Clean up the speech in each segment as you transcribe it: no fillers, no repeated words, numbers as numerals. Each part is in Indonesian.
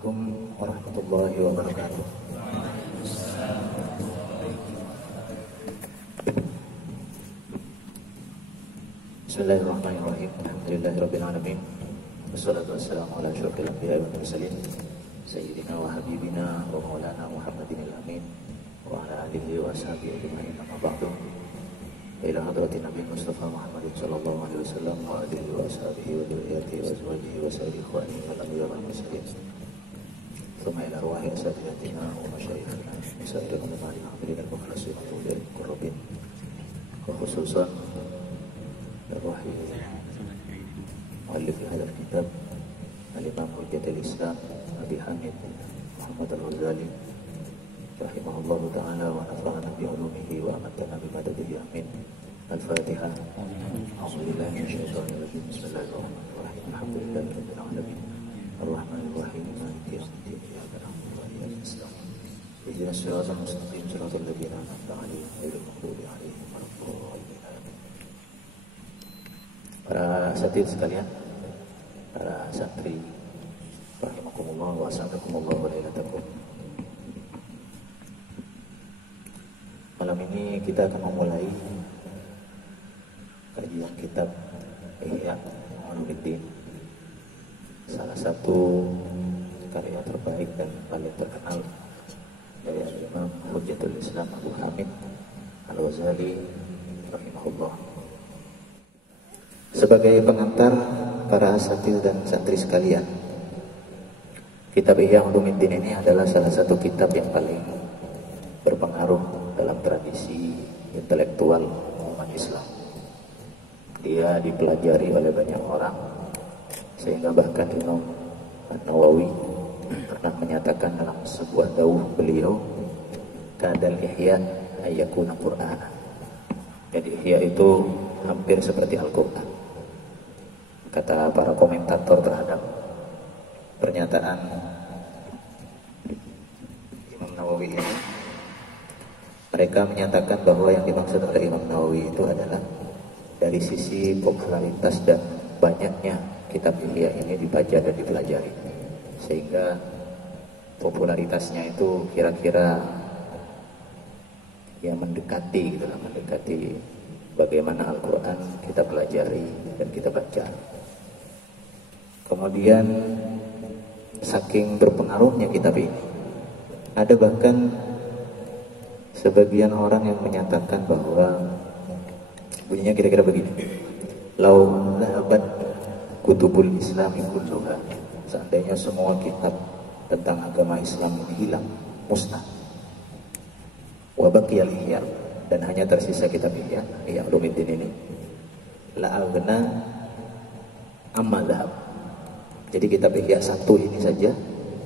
Assalamualaikum warahmatullahi wabarakatuh. Bismillahirrahmanirrahim. Alhamdulillahirabbil alamin. Wassalatu wassalamu ala asyrofil anbiya'i wal mursalin sayyidina wa habibina wa maulana Muhammadin al-amin wa ala alihi wa ashabihi ajma'in. Amma ba'du. Ila hadratin Nabi Mustafa Muhammadin sallallahu alaihi wasallam wa alihi wa ashabihi wa dzurriyyatihi wa azwajihi wa sa'iri ikhwanihi wal anbiya'i wal mursalin. Thumma ila arwahi asatidatina wa masyayikhina sa'ir al-ulama'i al-hamdin al-mukhlasin wa ulil qurrabin wa khususan arwahi muallif hadal kitab al-imam hujjatul islam Abi Hamid Muhammad al-Ghazali rahimahullahu ta'ala wa nafa'ana bi ulumihi wa amatana bi madadihi amin. Al-Fatihah. A'udzubillahi minasyaitonir rajim. Bismillahirrahmanirrahim. Alhamdulillahi rabbil alamin. Ar-Rahmanir Rahim. Maliki yaumiddin. Iyyaka na'budu wa iyyaka nasta'in. Ihdinas siratal mustaqim, siratal ladzina an'amta 'alaihim ghairil maghdubi 'alaihim waladdallin. Para asatidz sekalian, para santri rahimakumullah wa as'adakumullah wa lailatakum. Malam ini kita akan memulai kajian kitab Ihya Ulumuddin, salah satu karya terbaik dan paling terkenal dari Imam Hujjatul Islam Abu Hamid Al-Ghazali rahimahullah. Sebagai pengantar para asatidz dan santri sekalian, kitab Ihya Ulumuddin ini adalah salah satu kitab yang paling berpengaruh dalam tradisi intelektual umat Islam. Dia dipelajari oleh banyak orang, sehingga bahkan Imam An-Nawawi pernah menyatakan dalam sebuah dauh beliau, kadal ihya ayyakuna Qur'ana. Jadi ihya itu hampir seperti Al-Qur'an. Kata para komentator terhadap pernyataan Imam Nawawi ini, mereka menyatakan bahwa yang dimaksud oleh Imam Nawawi itu adalah dari sisi popularitas dan banyaknya kitab Ihya ini dibaca dan dipelajari, sehingga popularitasnya itu kira-kira ya mendekati gitu lah, mendekati bagaimana Al-Quran kita pelajari dan kita baca. Kemudian saking berpengaruhnya kitab ini, ada bahkan sebagian orang yang menyatakan bahwa bunyinya kira-kira begini: lau lahabat kutubul islami kulluha, seandainya semua kitab tentang agama Islam ini hilang, musnah, wa baqiyal ihya, dan hanya tersisa kitab Ihya Ulumuddin ini, la aghna amma dhahab. Jadi kitab Ihya satu ini saja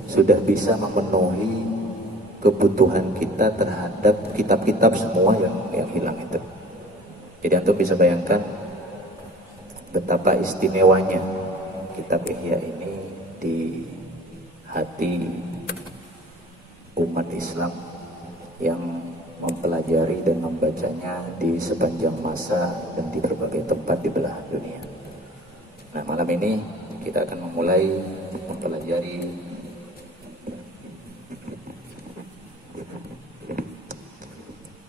sudah bisa memenuhi kebutuhan kita terhadap kitab-kitab semua yang hilang itu. Jadi antum bisa bayangkan betapa istimewanya kitab Ihya ini di hati umat Islam yang mempelajari dan membacanya di sepanjang masa dan di berbagai tempat di belahan dunia. Nah, malam ini kita akan memulai mempelajari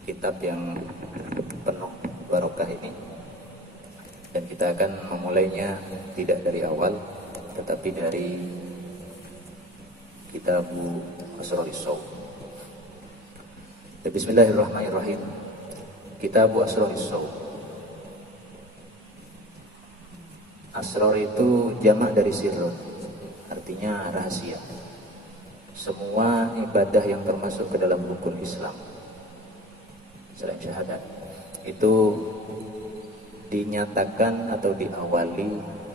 kitab yang penuh barokah ini, dan kita akan memulainya tidak dari awal tetapi dari kitab Asroris Shaum. Bismillahirrahmanirrahim. Kitab Asroris Shaum. Asror itu jamak dari sirrun, artinya rahasia. Semua ibadah yang termasuk ke dalam rukun Islam selain syahadat itu dinyatakan atau diawali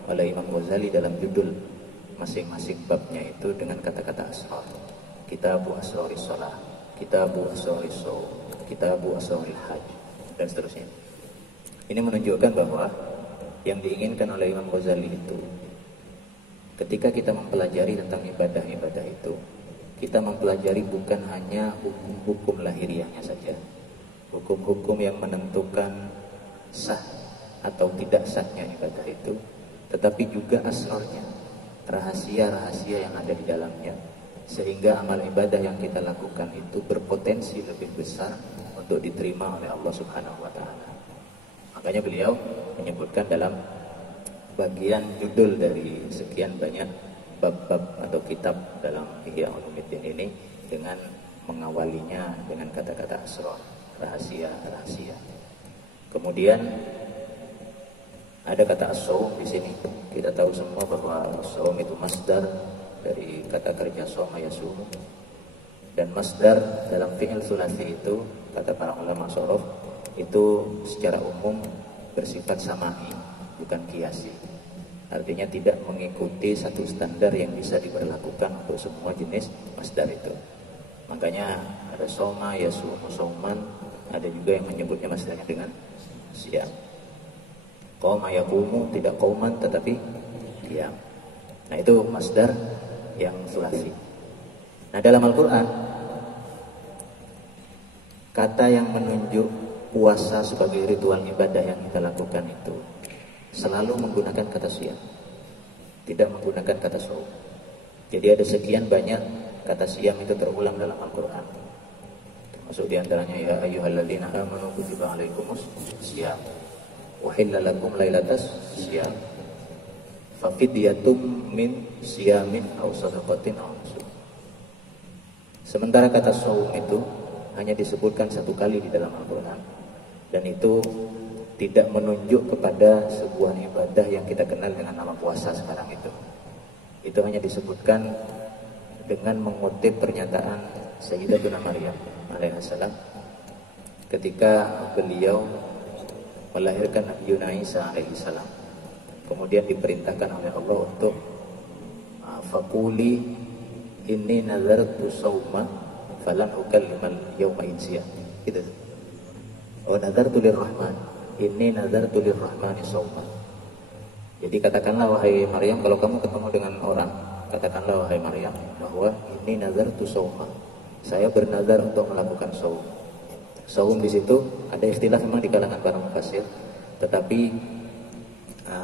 oleh Imam Ghazali dalam judul masing-masing babnya itu dengan kata-kata asrar. Kitabu Asroris Shalah, Kitabu Asroris Shaum, Kitabu Asroril Hajj, dan seterusnya. Ini menunjukkan bahwa yang diinginkan oleh Imam Ghazali itu, ketika kita mempelajari tentang ibadah-ibadah itu, kita mempelajari bukan hanya hukum-hukum lahiriahnya saja, hukum-hukum yang menentukan sah atau tidak sahnya ibadah itu, tetapi juga asrornya, rahasia-rahasia yang ada di dalamnya, sehingga amal ibadah yang kita lakukan itu berpotensi lebih besar untuk diterima oleh Allah Subhanahu wa taala. Makanya beliau menyebutkan dalam bagian judul dari sekian banyak bab-bab atau kitab dalam Ihya Ulumuddin ini dengan mengawalinya dengan kata-kata asrar, rahasia-rahasia. Kemudian ada kata as-shaum di sini. Kita tahu semua bahwa as-shaum itu masdar dari kata kerja shoma yasum. Dan masdar dalam fi'il sulasi itu, kata para ulama shorof, itu secara umum bersifat samai, bukan kiasi. Artinya tidak mengikuti satu standar yang bisa diberlakukan untuk semua jenis masdar itu. Makanya ada soma, yasumu, soman. Ada juga yang menyebutnya masdarnya dengan siam. Qoma yaqumu, tidak qauman tetapi qiyam. Nah itu masdar yang sulasi. Nah dalam Al-Quran, kata yang menunjuk puasa sebagai ritual ibadah yang kita lakukan itu selalu menggunakan kata siam, tidak menggunakan kata shaum. Jadi ada sekian banyak kata siam itu terulang dalam Al-Quran. Termasuk diantaranya ya ayyuhalladzina amanu kutiba alaikumus siyam uhilla lakum lailatas siyam fafidyatum min siyamin aw sadaqatin aw nusuk. Sementara kata shaum itu hanya disebutkan satu kali di dalam Al-Quran, dan itu tidak menunjuk kepada sebuah ibadah yang kita kenal dengan nama puasa sekarang itu. Itu hanya disebutkan dengan mengutip pernyataan Sayyidatuna Maryam alaihissalam ketika beliau melahirkan Nabi Isa alaihissalam. Kemudian diperintahkan oleh Allah untuk faquli inni nazartu sawma falan ukallimal yawma insiya. Gitu. Wa nazartu lirrahman inni nazartu lirrahmani sawma. Jadi katakanlah wahai Maryam, kalau kamu ketemu dengan orang, katakanlah wahai Maryam bahwa ini nazartu sawma. Saya bernazar untuk melakukan saum. Saum di situ ada istilah memang di kalangan para mufassir, tetapi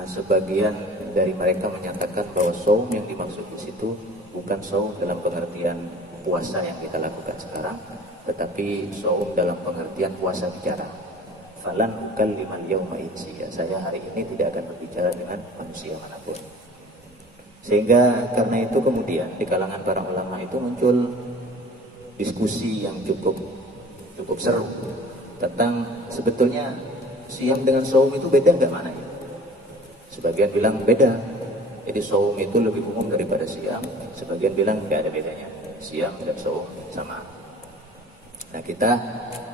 sebagian dari mereka menyatakan bahwa saum yang dimaksud di situ bukan saum dalam pengertian puasa yang kita lakukan sekarang, tetapi saum dalam pengertian puasa bicara. Falan ukallimal yawma insiya. Saya hari ini tidak akan berbicara dengan manusia manapun. Sehingga karena itu kemudian di kalangan para ulama itu muncul diskusi yang cukup seru tentang sebetulnya siam dengan saum itu beda nggak maknanya. Sebagian bilang beda. Jadi saum itu lebih umum daripada siam. Sebagian bilang nggak ada bedanya. Siam dan saum sama. Nah kita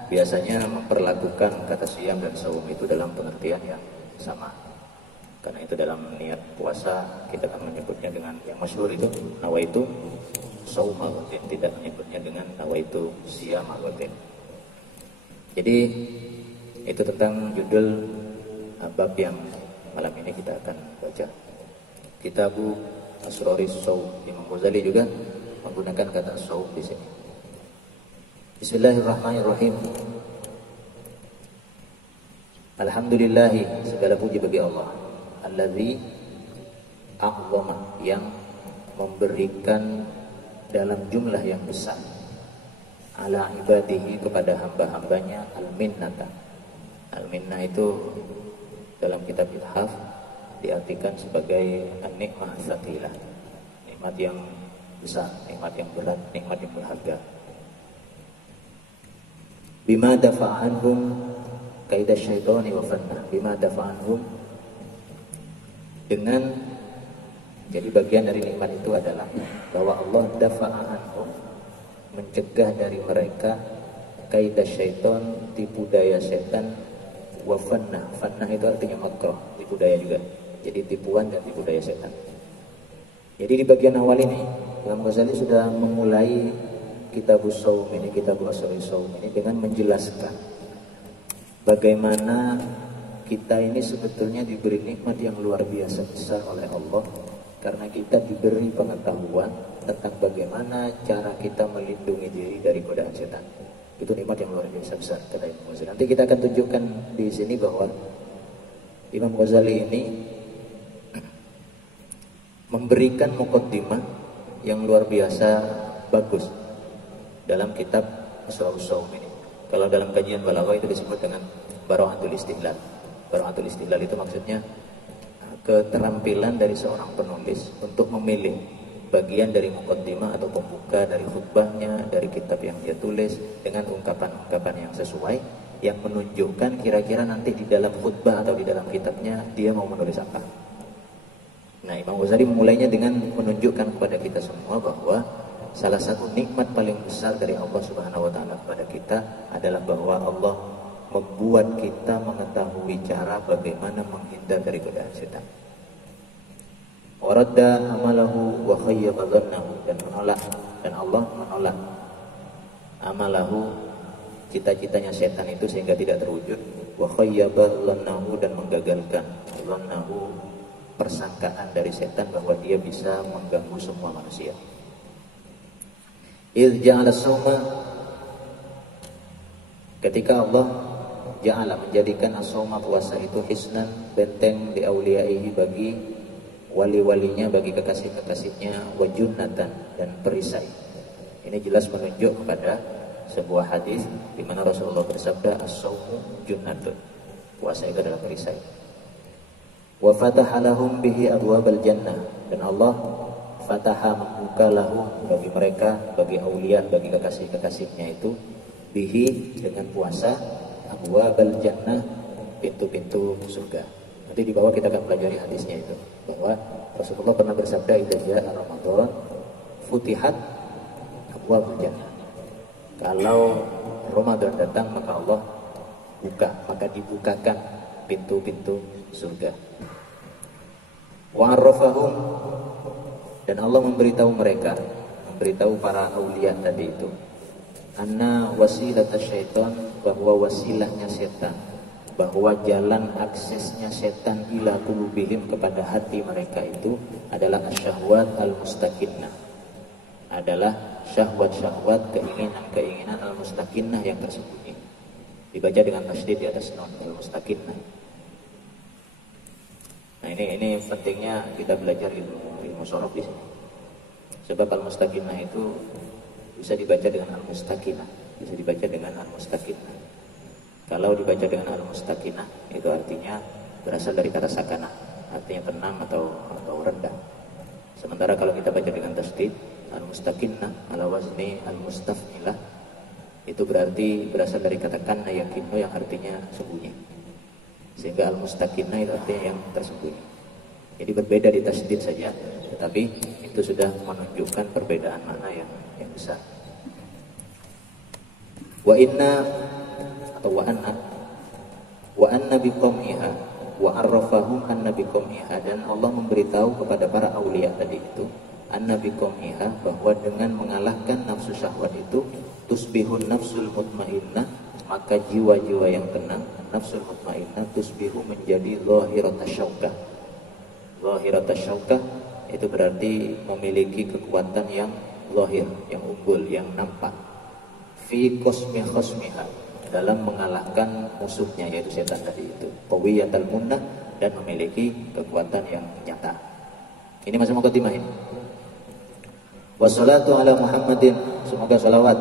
biasanya memperlakukan kata siam dan saum itu dalam pengertian yang sama. Karena itu dalam niat puasa kita akan menyebutnya dengan yang masyhur itu nawaitu saum al-watin, tidak menyebutnya dengan nawaitu siam al-watin. Jadi itu tentang judul bab yang malam ini kita akan baca. Kitabu Asroris Saum. Imam Ghazali juga menggunakan kata saum di sini. Bismillahirrahmanirrahim. Alhamdulillahi, segala puji bagi Allah, allazi a'zama, yang memberikan dalam jumlah yang besar, ala ibadihi, kepada hamba-hambanya, al-minnata. Al-minnah itu dalam kitab Ilhaf diartikan sebagai an-nikmah tsaqilah, nikmat yang besar, nikmat yang berat, nikmat yang berharga. Bima dafa'anhum kaidah syaitani wa fannah. Bima dafa'anhum, dengan, jadi bagian dari nikmat itu adalah bahwa Allah dafa'anhum, mencegah dari mereka kaidah syaitan, tipu daya setan, wa fannah. Fannah itu artinya makruh, tipu daya juga. Jadi tipuan dan tipu daya setan. Jadi di bagian awal ini Imam Ghazali sudah memulai kitab Shaum ini, kitab Asroris Shaum ini dengan menjelaskan bagaimana kita ini sebetulnya diberi nikmat yang luar biasa besar oleh Allah, karena kita diberi pengetahuan tentang bagaimana cara kita melindungi diri dari godaan setan. Itu nikmat yang luar biasa besar, kata Imam Ghazali. Nanti kita akan tunjukkan di sini bahwa Imam Ghazali ini memberikan muqaddimah yang luar biasa bagus dalam kitab Asrarus Shaum ini. Kalau dalam kajian balaghah itu disebut dengan bara'atul istihlal. Bara'atul istihlal itu maksudnya keterampilan dari seorang penulis untuk memilih bagian dari muqaddimah atau pembuka dari khutbahnya, dari kitab yang dia tulis dengan ungkapan-ungkapan yang sesuai, yang menunjukkan kira-kira nanti di dalam khutbah atau di dalam kitabnya dia mau menulis apa. Nah, Imam Ghazali memulainya dengan menunjukkan kepada kita semua bahwa salah satu nikmat paling besar dari Allah Subhanahu wa taala kepada kita adalah bahwa Allah membuat kita mengetahui cara bagaimana menghindar dari godaan setan. Waradda amalahu wa khayyaba dhannahu, dan Allah menolak amalahu, cita-citanya setan itu sehingga tidak terwujud. Wa khayyaba dhannahu, dan menggagalkan dhannahu, persangkaan dari setan bahwa dia bisa mengganggu semua manusia. Idz ja'ala as-sawma, ketika Allah ja'ala menjadikan as-sawma, puasa itu, hisnan, benteng, di auliyaihi, bagi wali-walinya, bagi kekasih-kekasihnya, wa junnatan, dan perisai. Ini jelas menunjuk kepada sebuah hadis di mana Rasulullah bersabda, as-sawmu junnatun, puasa itu adalah perisai. Wa fataha lahum bihi abwabal jannah, dan Allah fataha, membuka lahum, bagi mereka, bagi aulia, bagi kekasih-kekasihnya itu, bihi, dengan puasa, abwabal jannah, pintu-pintu surga. Nanti di bawah kita akan pelajari hadisnya itu, bahwa Rasulullah pernah bersabda, idza jaa Ramadan futihat abwabul jannah. Kalau Ramadan datang maka Allah buka, maka dibukakan pintu-pintu surga. Wa arrafahum, dan Allah memberitahu mereka, memberitahu para aulia tadi itu, anna wasilatas syaitan, bahwa wasilahnya setan, bahwa jalan aksesnya setan ila qulubihim, kepada hati mereka itu adalah asyahwat al-mustaqinnah, adalah syahwat-syahwat, keinginan-keinginan al-mustaqinnah, yang tersembunyi. Dibaca dengan tasydid di atas nun, al-mustaqinnah. Nah, ini pentingnya kita belajar ilmu shorof di sini. Sebab al-mustaqinnah itu bisa dibaca dengan al-mustaqinah, bisa dibaca dengan al-mustaqinah. Kalau dibaca dengan al-mustaqinah itu artinya berasal dari kata sakanah, artinya tenang atau rendah. Sementara kalau kita baca dengan tasydid, al-mustaqinah ala wazni al-mustafnilah, itu berarti berasal dari kata kanna yakinu, yang artinya sembunyi. Sehingga al-mustaqinah itu artinya yang tersembunyi. Jadi berbeda di tasydid saja, tetapi itu sudah menunjukkan perbedaan makna yang besar. Wa inna, atau wa anna biqam'iha, wa arrafahum anna biqam'iha, dan Allah memberitahu kepada para aulia tadi itu, anna biqam'iha, bahwa dengan mengalahkan nafsu syahwat itu, tusbihun nafsul mutmainnah, maka jiwa-jiwa yang tenang, nafsul mutmainnah, tusbihu, menjadi zahiratas syaukah. Zahiratas syaukah itu berarti memiliki kekuatan yang zahir, yang unggul, yang nampak. Fi qasmi khasmiha, dalam mengalahkan musuhnya, yaitu setan tadi itu. Qawiyatal munnah, dan memiliki kekuatan yang nyata. Ini masih muqaddimah ini. Wassalatu ala Muhammadin, semoga salawat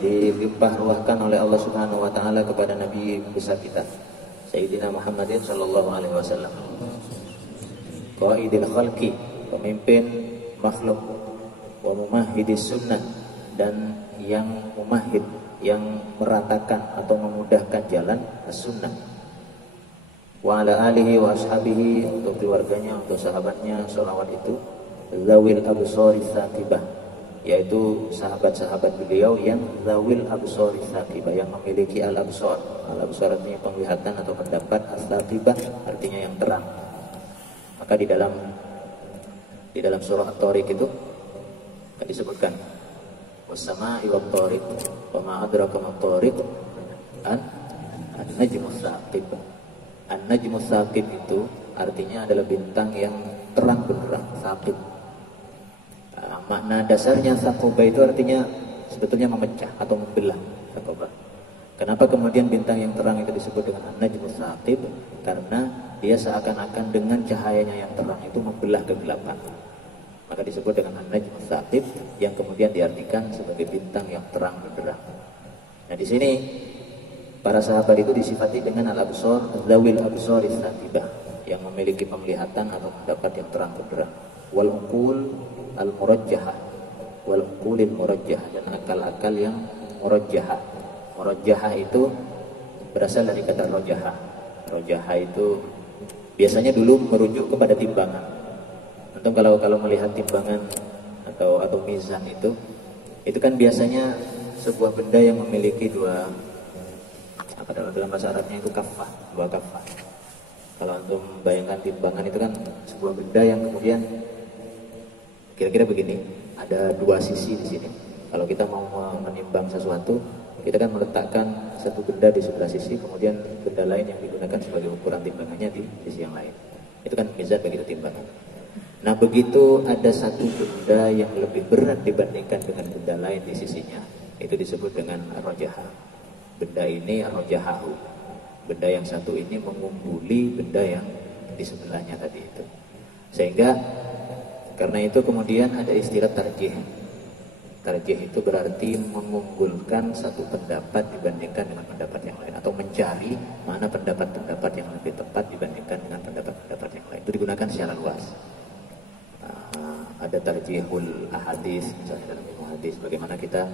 dilimpah ruahkan oleh Allah Subhanahu wa taala kepada Nabi besar kita, Sayyidina Muhammadin sallallahu alaihi wasallam. Qaidil khalqi, pemimpin makhluk, wa mumahhidis sunnah, dan yang mumahhid, yang meratakan atau memudahkan jalan as-sunnah. Wa ala alihi wa ashabihi, untuk keluarganya, untuk sahabatnya, salawat itu. Zawil absari tsaqibah, yaitu sahabat-sahabat beliau yang zawil absari tsaqibah, yang memiliki al-absar. Al-absar artinya penglihatan atau pendapat, as-tsaqibah artinya yang terang. Maka di dalam surah At-Tariq itu disebutkan was-samaa'i wat-tariq wa ma adraka mat-tariq, an-najmu tsaqib. An-najmu tsaqib itu artinya adalah bintang yang terang benderang, tsaqib. Makna dasarnya tsaqoba itu artinya sebetulnya memecah atau membelah. Tsaqoba. Kenapa kemudian bintang yang terang itu disebut dengan an-najmu tsaqib? Karena dia seakan-akan dengan cahayanya yang terang itu membelah kegelapan. Maka disebut dengan an-najm ats-tsaqib, yang kemudian diartikan sebagai bintang yang terang benderang. Nah di sini para sahabat itu disifati dengan al-absar, dzawil absaris tsaqibah, yang memiliki penglihatan atau pendapat yang terang benderang. Wal uqul al-murajjahah, wal uqulil murajjahah, dan akal-akal yang murajjahah. Murajjahah itu berasal dari kata rojahah. Rojahah itu biasanya dulu merujuk kepada timbangan. Atau kalau melihat timbangan atau mizan itu kan biasanya sebuah benda yang memiliki dua, apa dalam bahasa Arabnya itu kaffah, dua kaffah. Kalau untuk bayangkan timbangan itu kan sebuah benda yang kemudian kira-kira begini, ada dua sisi di sini. Kalau kita mau menimbang sesuatu, kita kan meletakkan satu benda di sebelah sisi, kemudian benda lain yang digunakan sebagai ukuran timbangannya di sisi yang lain. Itu kan mizan, begitu timbangan. Nah begitu ada satu benda yang lebih berat dibandingkan dengan benda lain di sisinya, itu disebut dengan ar-rajahah. Benda ini ar-rajahahu, benda yang satu ini mengungguli benda yang di sebelahnya tadi itu. Sehingga karena itu kemudian ada istilah tarjih. Tarjih itu berarti mengunggulkan satu pendapat dibandingkan dengan pendapat yang lain, atau mencari mana pendapat-pendapat yang lebih tepat dibandingkan dengan pendapat-pendapat yang lain. Itu digunakan secara luas. Ada tarjihul ahadis, misalnya dalam ilmu hadis, bagaimana kita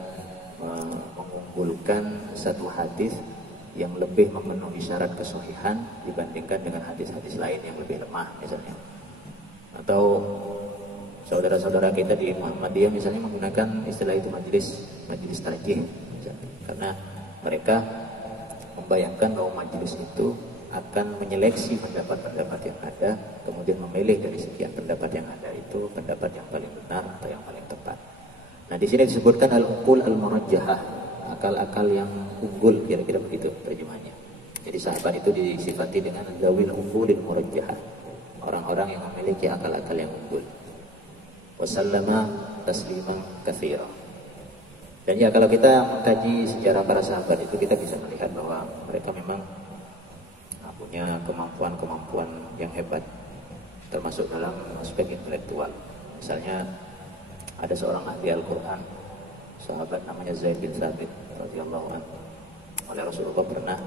mengunggulkan satu hadis yang lebih memenuhi syarat kesahihan dibandingkan dengan hadis-hadis lain yang lebih lemah misalnya. Atau saudara-saudara kita di Muhammadiyah misalnya menggunakan istilah itu majelis tarjih misalnya. Karena mereka membayangkan bahwa majelis itu akan menyeleksi pendapat-pendapat yang ada, kemudian memilih dari sekian pendapat yang ada itu pendapat yang paling benar atau yang paling tepat. Nah di sini disebutkan al-uqul al-murajjahah, akal-akal yang unggul, kira-kira begitu terjemahnya. Jadi sahabat itu disifati dengan dzawil uqulil murajjahah, orang-orang yang memiliki akal-akal yang unggul. Wasallama tasliman katsira. Dan ya kalau kita mengkaji sejarah para sahabat itu, kita bisa melihat bahwa mereka memang punya kemampuan-kemampuan yang hebat, termasuk dalam aspek intelektual. Misalnya ada seorang ahli Al-Quran, sahabat namanya Zaid bin Thabit radhiyallahu anhu. Oleh Rasulullah pernah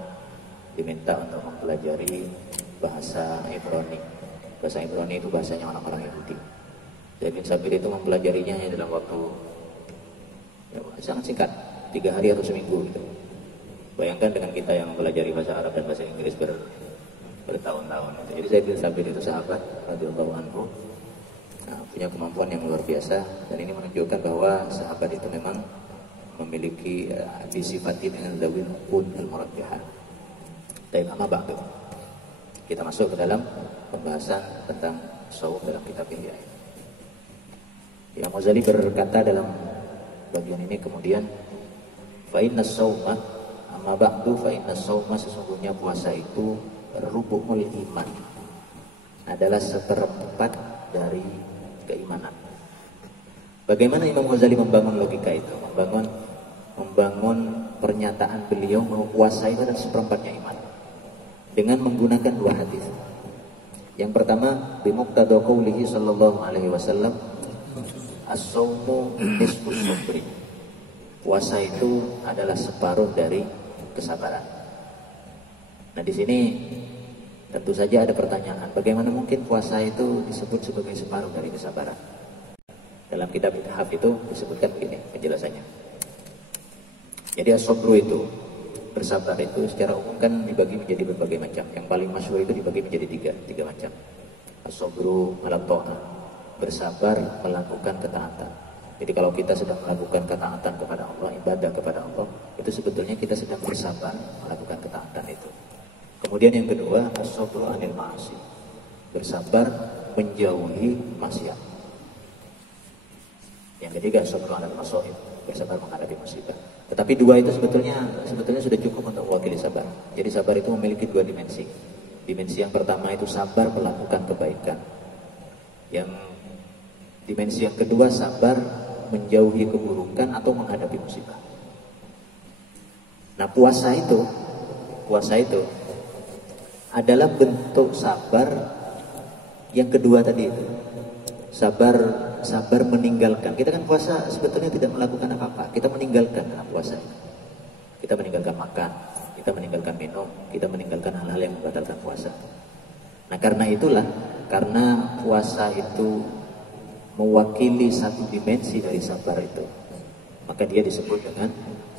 diminta untuk mempelajari bahasa Ibrani. Bahasa Ibrani itu bahasanya orang-orang Yahudi. Zaid bin Thabit itu mempelajarinya hanya dalam waktu sangat singkat, 3 hari atau seminggu gitu. Bayangkan dengan kita yang mempelajari bahasa Arab dan bahasa Inggris bertahun-tahun. Jadi Zaid bin Thabit itu sahabat radhiyallahu anhu, punya kemampuan yang luar biasa, dan ini menunjukkan bahwa sahabat itu memang memiliki disifati dengan dzawil uqul al-murajjahah. Tapi amma ba'du, kita masuk ke dalam pembahasan tentang shaum dalam kitab Ihya. Imam Ghazali berkata dalam bagian ini kemudian, fa inna shauma amma ba'du fa inna shauma, sesungguhnya puasa itu rubu'ul iman, adalah seperempat dari keimanan. Bagaimana Imam Ghazali membangun logika itu, membangun pernyataan beliau bahwa puasa itu adalah seperempatnya iman, dengan menggunakan 2 hadis. Yang pertama, bimuqtada qoulihi sallallahu alaihi wasallam, as-shaumu nisfus sabri. Puasa itu adalah separuh dari kesabaran. Nah di sini tentu saja ada pertanyaan, bagaimana mungkin puasa itu disebut sebagai separuh dari kesabaran? Dalam kitab Ithaf itu disebutkan begini penjelasannya. Jadi as-sabru itu, bersabar itu secara umum kan dibagi menjadi berbagai macam. Yang paling masyhur itu dibagi menjadi tiga macam. As-sabru ala ta'ah, bersabar melakukan ketaatan. Jadi kalau kita sedang melakukan ketaatan kepada Allah, ibadah kepada Allah, itu sebetulnya kita sedang bersabar melakukan ketaatan itu. Kemudian yang kedua, as-sabru anil ma'asi, bersabar menjauhi maksiat. Yang ketiga, as-sabru anil masaib, bersabar menghadapi musibah. Tetapi 2 itu sebetulnya sudah cukup untuk mewakili sabar. Jadi sabar itu memiliki 2 dimensi. Dimensi yang pertama itu sabar melakukan kebaikan. Yang dimensi yang kedua, sabar menjauhi keburukan atau menghadapi musibah. Nah puasa itu adalah bentuk sabar yang kedua tadi itu. Sabar sabar meninggalkan. Kita kan puasa sebetulnya tidak melakukan apa-apa, kita meninggalkan dalam puasa. Kita meninggalkan makan, kita meninggalkan minum, kita meninggalkan hal-hal yang membatalkan puasa. Nah karena itulah, karena puasa itu mewakili satu dimensi dari sabar itu, maka dia disebut dengan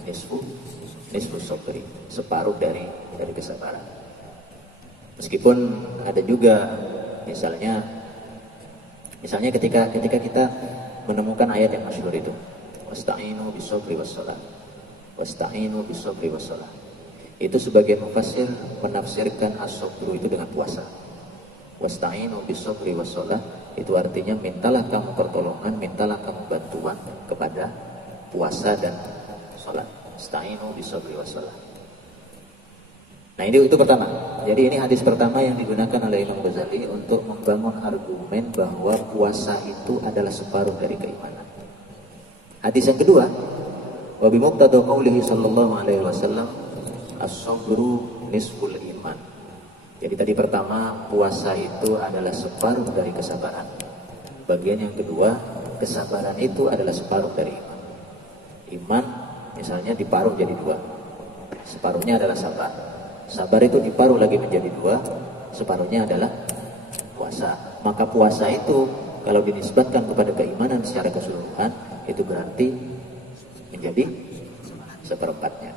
nisfu sabri, separuh dari kesabaran. Meskipun ada juga misalnya ketika kita menemukan ayat yang masyhur itu, wasta'inu bisabri wassalah, wasta'inu bisabri wassalah. Itu sebagian mufassir menafsirkan as-sabru itu dengan puasa. Wasta'inu bisabri wassalah itu artinya mintalah kamu pertolongan, mintalah kamu bantuan kepada puasa dan salat. Wasta'inu bisabri wassalah. Nah itu pertama. Jadi ini hadis pertama yang digunakan oleh Imam Ghazali untuk membangun argumen bahwa puasa itu adalah separuh dari keimanan. Hadis yang kedua, wa bi muqtada qaulihi sallallahu alaihi wasallam as-sabru nisful iman. Jadi tadi pertama, puasa itu adalah separuh dari kesabaran. Bagian yang kedua, kesabaran itu adalah separuh dari iman. Iman misalnya diparuh jadi dua. Separuhnya adalah sabar. Sabar itu diparuh lagi menjadi dua, separuhnya adalah puasa. Maka puasa itu kalau dinisbatkan kepada keimanan secara keseluruhan, itu berarti menjadi seperempatnya.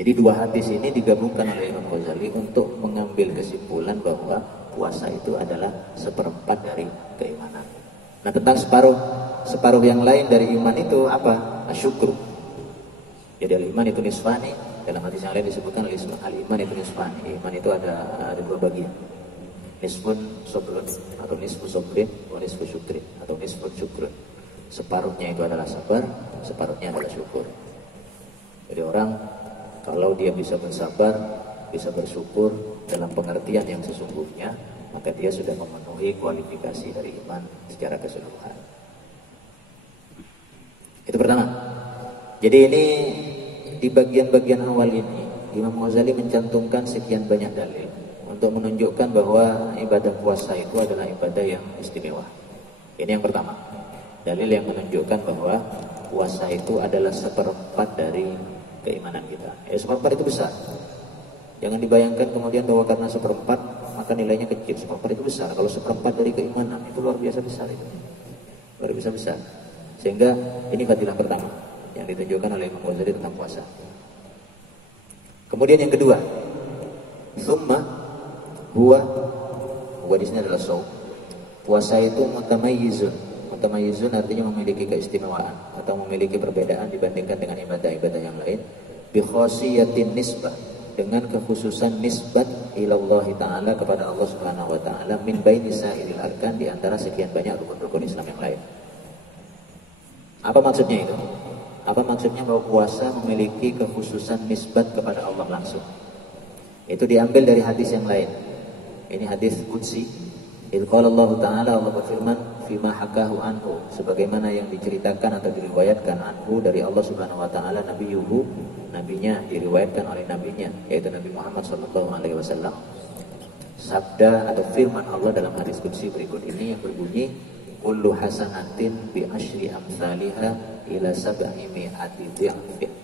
Jadi dua hadis ini digabungkan oleh Imam Ghazali untuk mengambil kesimpulan bahwa puasa itu adalah seperempat dari keimanan. Nah tentang separuh yang lain dari iman itu apa? Asyukru. Jadi al-iman itu nisfani. Dalam hadis yang lain disebutkan al-iman itu nisfani. Iman itu ada dua bagian. Nisfun sabrun atau nisfu sabrin, wa nisfu syukrin atau nisfu syukrun. Separuhnya itu adalah sabar, separuhnya adalah syukur. Jadi orang kalau dia bisa bersabar, bisa bersyukur dalam pengertian yang sesungguhnya, maka dia sudah memenuhi kualifikasi dari iman secara keseluruhan. Itu pertama. Jadi ini di bagian-bagian awal ini Imam Ghazali mencantumkan sekian banyak dalil untuk menunjukkan bahwa ibadah puasa itu adalah ibadah yang istimewa. Ini yang pertama, dalil yang menunjukkan bahwa puasa itu adalah seperempat dari keimanan kita. Seperempat itu besar. Jangan dibayangkan kemudian bahwa karena seperempat maka nilainya kecil. Seperempat itu besar. Kalau seperempat dari keimanan itu luar biasa besar itu. Luar biasa besar. Sehingga ini fadilah pertama yang ditunjukkan oleh Imam Ghazali tentang puasa. Kemudian yang kedua, summa huwa di sini adalah saum. Puasa itu mutamayyizun. Mutamayyizun artinya memiliki keistimewaan atau memiliki perbedaan dibandingkan dengan ibadah-ibadah yang lain. Bi khasiyatin nisbah, dengan kekhususan nisbat ilallah ta'ala kepada Allah Subhanahu wa ta'ala min baini sa'iril arkan, di antara sekian banyak rukun-rukun Islam yang lain. Apa maksudnya itu? Apa maksudnya bahwa puasa memiliki kekhususan nisbat kepada Allah langsung? Itu diambil dari hadis yang lain. Ini hadis qudsi. Idz qala Allah Ta'ala, Allah berfirman, fima hakahu anhu, sebagaimana yang diceritakan atau diriwayatkan anhu dari Allah Subhanahu wa taala, nabiyuhu, nabinya, diriwayatkan oleh nabinya yaitu Nabi Muhammad sallallahu alaihi wasallam. Sabda atau firman Allah dalam hadis qudsi berikut ini yang berbunyi, kullu hasanatin bi asyri amsalihha ila sab'i mi'ati dhi'fin.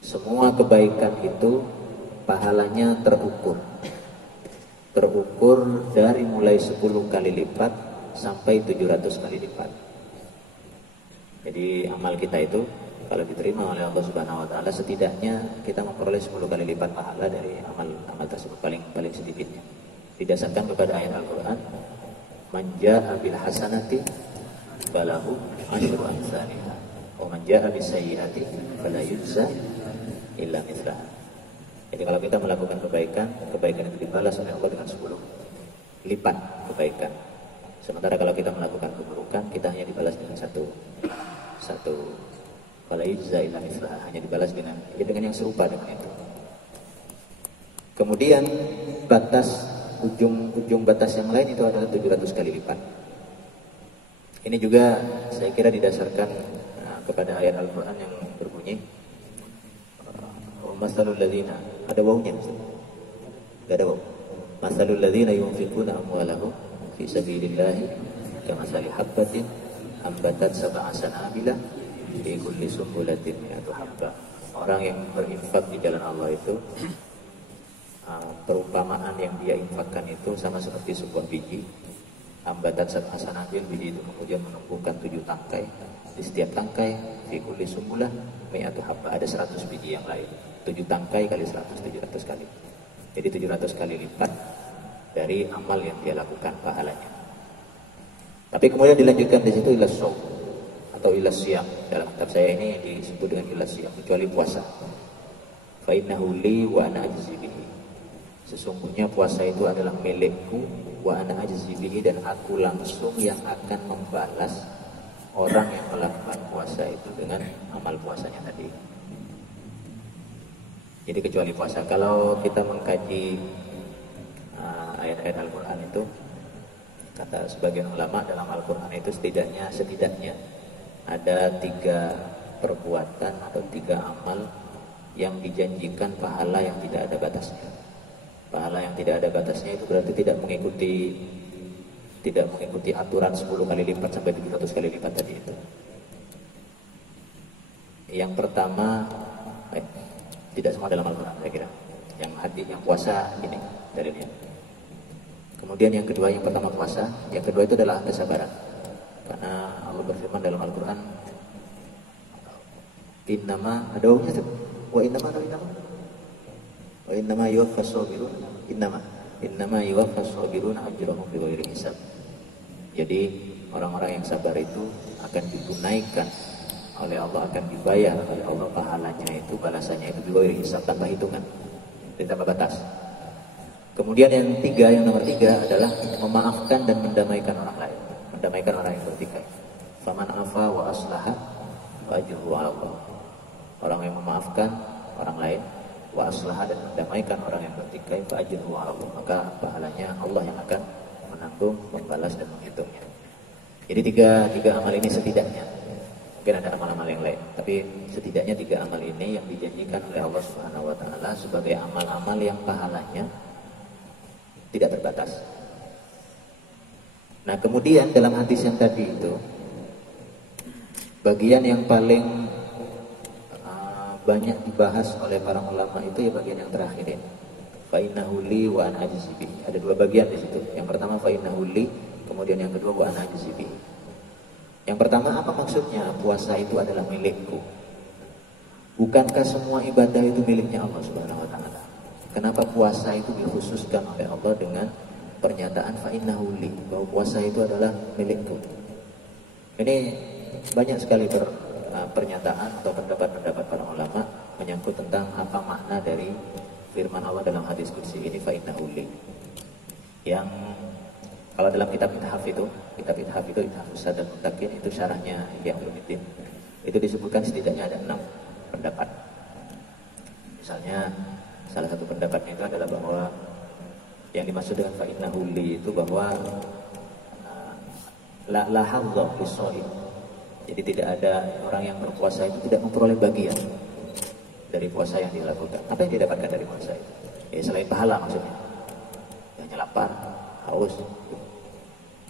Semua kebaikan itu pahalanya terukur dari mulai 10 kali lipat sampai 700 kali lipat. Jadi amal kita itu kalau diterima oleh Allah Subhanahu wa taala, setidaknya kita memperoleh 10 kali lipat pahala dari amal tersebut, paling sedikitnya. Didasarkan kepada ayat Al-Qur'an, man jaa'a bil hasanati falahu asyru amsalihha wa man jaa'a bis sayyi'ati fala yujza illa mithlaha. Jadi kalau kita melakukan kebaikan itu dibalas oleh Allah dengan 10 lipat kebaikan. Sementara kalau kita melakukan keburukan, kita hanya dibalas dengan satu fala yujza illa mithlaha, hanya dibalas dengan yang serupa dengan itu. Kemudian ujung batas yang lain itu adalah 700 kali lipat. Ini juga saya kira didasarkan kepada ayat Al-Quran yang berbunyi, masalul ladzina, ada wawunya, enggak ada waw. Masalul ladzina yunfiquna amwalahum fi sabilillahi kamasali habbatin ambatat sab'a sanabila fi kulli sumbulatin mi'atu habba. Orang yang berinfak di jalan Allah itu perumpamaan yang dia infakkan itu sama seperti sebuah biji. Ambatat sab'a sanabil, biji itu kemudian menumbuhkan 7 tangkai. Di setiap tangkai fi kulli sumbulah mi'atu habba, ada 100 biji yang lain. 7 tangkai kali 100, 700 kali. Jadi 700 kali lipat dari amal yang dia lakukan pahalanya. Tapi kemudian dilanjutkan di situ ila shaum atau ila siyam. Dalam kitab saya ini disebut dengan ila siyam, kecuali puasa. Fa innahu li wa ana ajzi bihi. Sesungguhnya puasa itu adalah milikku, wa ana ajzi bihi, dan aku langsung yang akan membalas orang yang melakukan puasa itu dengan amal puasanya tadi. Jadi kecuali puasa. Kalau kita mengkaji ayat-ayat Al-Quran itu, kata sebagian ulama, dalam Al-Quran itu setidaknya ada 3 perbuatan atau 3 amal yang dijanjikan pahala yang tidak ada batasnya. Pahala yang tidak ada batasnya itu berarti tidak mengikuti aturan 10 kali lipat sampai 700 kali lipat tadi itu. Yang pertama, tidak semua dalam Al-Quran saya kira. Yang puasa ini dalilnya. Kemudian yang kedua, yang pertama puasa, yang kedua itu adalah kesabaran. Karena Allah berfirman dalam Al-Quran, innama, ada wawunya tuh, wa innama yuwaffas sabirun, innama yuwaffas sabirun ajrahum bighairi hisab. Jadi orang-orang yang sabar itu akan ditunaikan oleh Allah, akan dibayar oleh Allah pahalanya itu, balasannya itu bighairi hisab, tanpa hitungan, tanpa batas. Kemudian yang nomor tiga adalah memaafkan dan mendamaikan orang lain, mendamaikan orang yang bertikai. Faman afa wa aslaha fa ajruhu 'ala Allah. Orang yang memaafkan orang lain, wa aslaha, dan mendamaikan orang yang bertikai, fa ajruhu 'ala Allah, maka pahalanya Allah yang akan menanggung, membalas dan menghitungnya. Jadi tiga amal ini setidaknya. Mungkin ada amal-amal yang lain, tapi setidaknya 3 amal ini yang dijanjikan oleh Allah Subhanahu wa taala sebagai amal-amal yang pahalanya tidak terbatas. Nah, kemudian dalam hadis yang tadi itu, bagian yang paling banyak dibahas oleh para ulama itu ya bagian yang terakhir ini. Fa innahu li wa ana ajzi bihi. Ada 2 bagian di situ. Yang pertama fa innahu li, kemudian yang kedua wa ana ajzi bihi. Yang pertama, apa maksudnya puasa itu adalah milikku? Bukankah semua ibadah itu miliknya Allah Subhanahu wa taala? Kenapa puasa itu dikhususkan oleh Allah dengan pernyataan fa innahu li, bahwa puasa itu adalah milikku? Ini banyak sekali pernyataan atau pendapat-pendapat para ulama menyangkut tentang apa makna dari firman Allah dalam hadis qudsi ini, fa innahu li. Yang kalau dalam kitab Ithaf itu Ithaf Usad dan Mutakin, itu syarahnya yang Ulumuddin, itu disebutkan setidaknya ada 6 pendapat. Misalnya salah satu pendapatnya itu adalah bahwa yang dimaksud dengan fa innahu li itu bahwa la hadza lis-shaim. Jadi tidak ada orang yang berpuasa itu tidak memperoleh bagian dari puasa yang dilakukan. Apa yang didapatkan dari puasa itu? Ya selain pahala maksudnya. Hanya lapar, haus.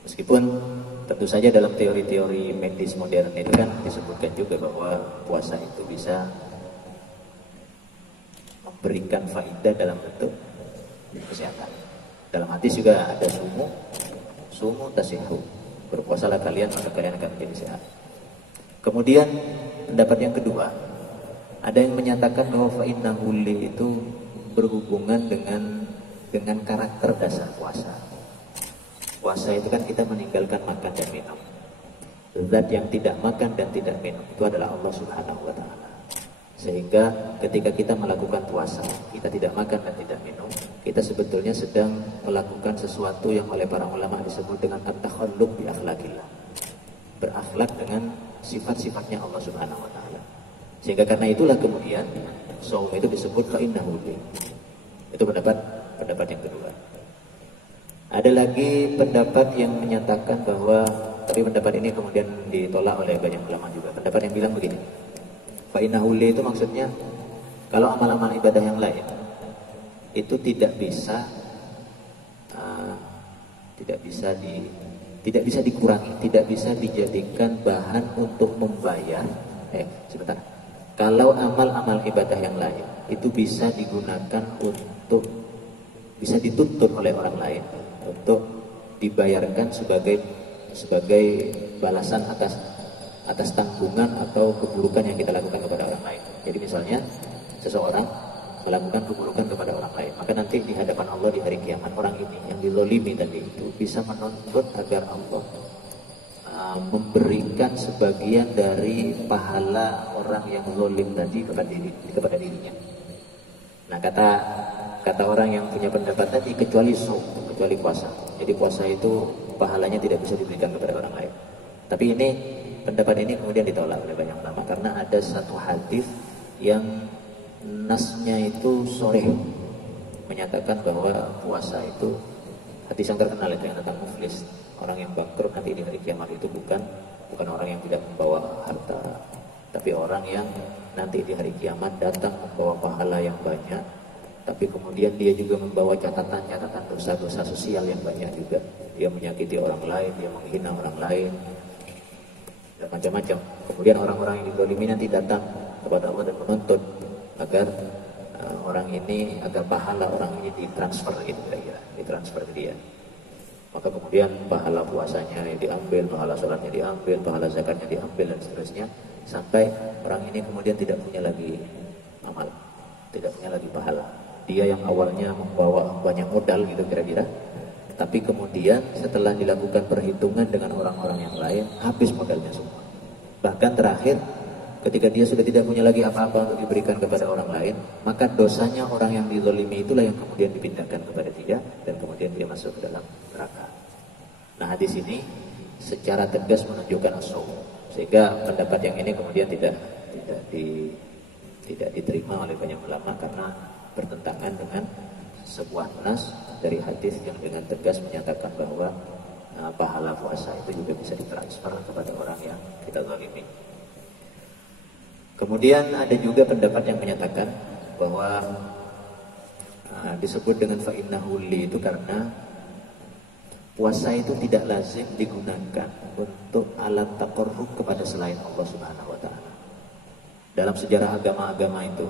Meskipun tentu saja dalam teori-teori medis modern itu kan disebutkan juga bahwa puasa itu bisa memberikan faidah dalam bentuk kesehatan. Dalam hadis juga ada sumu tasihu, berpuasalah kalian maka kalian akan menjadi sehat. Kemudian pendapat yang kedua, ada yang menyatakan bahwa fa innahu li itu berhubungan dengan karakter dasar puasa. Puasa itu kan kita meninggalkan makan dan minum. Zat yang tidak makan dan tidak minum itu adalah Allah Subhanahu wa taala. Sehingga ketika kita melakukan puasa, kita tidak makan dan tidak minum, kita sebetulnya sedang melakukan sesuatu yang oleh para ulama disebut dengan at-takhalluq bi akhlaqillah. Berakhlak dengan sifat-sifatnya Allah Subhanahu wa taala. Sehingga karena itulah kemudian shaum itu disebut fa innahu li. Itu pendapat yang kedua. Ada lagi pendapat yang menyatakan bahwa, tapi pendapat ini kemudian ditolak oleh banyak ulama juga. Pendapat yang bilang begini, fa innahu li itu maksudnya kalau amal-amal ibadah yang lain itu tidak bisa tidak bisa dikurangi, tidak bisa dijadikan bahan untuk membayar. Sebentar. Kalau amal-amal ibadah yang lain itu bisa digunakan untuk, bisa dituntut oleh orang lain untuk dibayarkan sebagai balasan atas tanggungan atau keburukan yang kita lakukan kepada orang lain. Jadi misalnya seseorang melakukan keburukan kepada orang lain, maka nanti di hadapan Allah di hari kiamat orang ini yang dizalimi tadi itu bisa menuntut agar Allah memberikan sebagian dari pahala orang yang zalim tadi kepada dirinya. Nah, kata orang yang punya pendapat tadi, kecuali puasa. Jadi puasa itu pahalanya tidak bisa diberikan kepada orang lain. Tapi pendapat ini kemudian ditolak oleh banyak ulama karena ada satu hadis yang nasnya itu sharih menyatakan bahwa puasa itu, hadis yang terkenal itu yang tentang muflis, orang yang bangkrut nanti di hari kiamat itu bukan orang yang tidak membawa harta, tapi orang yang nanti di hari kiamat datang membawa pahala yang banyak, tapi kemudian dia juga membawa catatan dosa-dosa sosial yang banyak juga. Dia menyakiti orang lain, dia menghina orang lain, dan macam-macam. Kemudian orang-orang yang dizalimi nanti datang kepada Allah dan menuntut agar agar pahala orang ini ditransfer gitu kira-kira, ditransfer ke dia. Maka kemudian pahala puasanya diambil, pahala sholatnya diambil, pahala zakatnya diambil dan seterusnya, sampai orang ini kemudian tidak punya lagi amal, tidak punya lagi pahala. Dia yang awalnya membawa banyak modal gitu kira-kira, tapi kemudian setelah dilakukan perhitungan dengan orang-orang yang lain, habis modalnya semua. Bahkan terakhir ketika dia sudah tidak punya lagi apa-apa untuk diberikan kepada orang lain, maka dosanya orang yang dizalimi itulah yang kemudian dipindahkan kepada dia, dan kemudian dia masuk ke dalam neraka. Nah, hadis ini secara tegas menunjukkan as-shaum, sehingga pendapat yang ini kemudian tidak diterima oleh banyak ulama karena bertentangan dengan sebuah nas dari hadis yang dengan tegas menyatakan bahwa pahala puasa itu juga bisa ditransfer kepada orang yang kita zalimi. Kemudian ada juga pendapat yang menyatakan bahwa disebut dengan fa'innahu li itu karena puasa itu tidak lazim digunakan untuk alat taqarrub kepada selain Allah Subhanahu wa taala. Dalam sejarah agama-agama itu